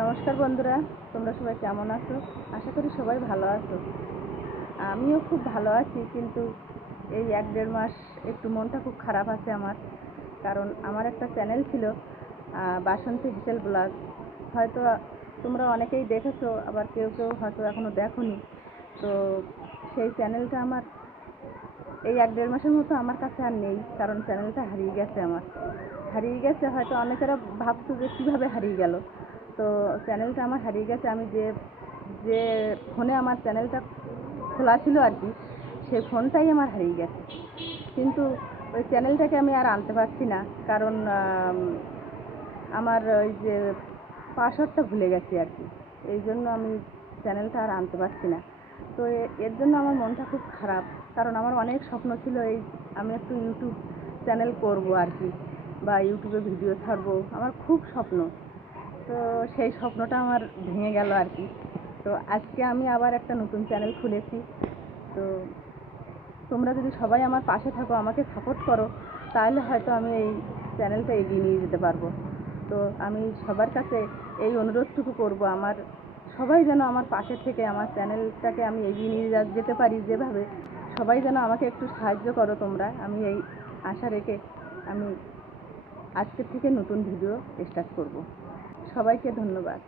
নমস্কার বন্ধুরা, তোমরা সবাই কেমন আছো? আশা করি সবাই ভালো আছো। আমিও খুব ভালো আছি, কিন্তু এই 1-1.5 মাস একটু মনটা খুব খারাপ আছে আমার। কারণ আমার একটা চ্যানেল ছিল, বাসন্তী হেসেল ব্লগ। হয়তো তোমরা অনেকেই দেখেছো, আবার কেউ কেউ হয়তো এখনও দেখোনি। তো সেই চ্যানেলটা আমার এই 1-1.5 মাসের মতো আমার কাছে আর নেই, কারণ চ্যানেলটা হারিয়ে গেছে। হয়তো অনেকেরা ভাবছো যে কীভাবে হারিয়ে গেল। তো চ্যানেলটা আমার হারিয়ে গেছে। আমি যে যে ফোনে আমার চ্যানেলটা খোলা ছিল আর কি, সেই ফোনটাই আমার হারিয়ে গেছে। কিন্তু ওই চ্যানেলটাকে আমি আর আনতে পারছি না, কারণ আমার ওই যে পাসওয়ার্ডটা ভুলে গেছি আর কি। এই জন্য আমি চ্যানেলটা আর আনতে পারছি না। তো এর জন্য আমার মনটা খুব খারাপ, কারণ আমার অনেক স্বপ্ন ছিল এই আমি একটু ইউটিউব চ্যানেল করব আর কি, বা ইউটিউবে ভিডিও ছাড়বো, আমার খুব স্বপ্ন। তো সেই স্বপ্নটা আমার ভেঙে গেল আর কি। তো আজকে আমি আবার একটা নতুন চ্যানেল খুলেছি। তো তোমরা যদি সবাই আমার পাশে থাকো, আমাকে সাপোর্ট করো, তাহলে হয়তো আমি এই চ্যানেলটা এগিয়ে নিয়ে যেতে পারবো। তো আমি সবার কাছে এই অনুরোধটুকু করব, আমার সবাই যেন আমার পাশে থেকে আমার চ্যানেলটাকে আমি এগিয়ে নিয়ে যেতে পারি যেভাবে। সবাই যেন আমাকে একটু সাহায্য করো তোমরা। আমি এই আশা রেখে আমি আজকের থেকে নতুন ভিডিও স্টার্ট করব। সবাইকে ধন্যবাদ।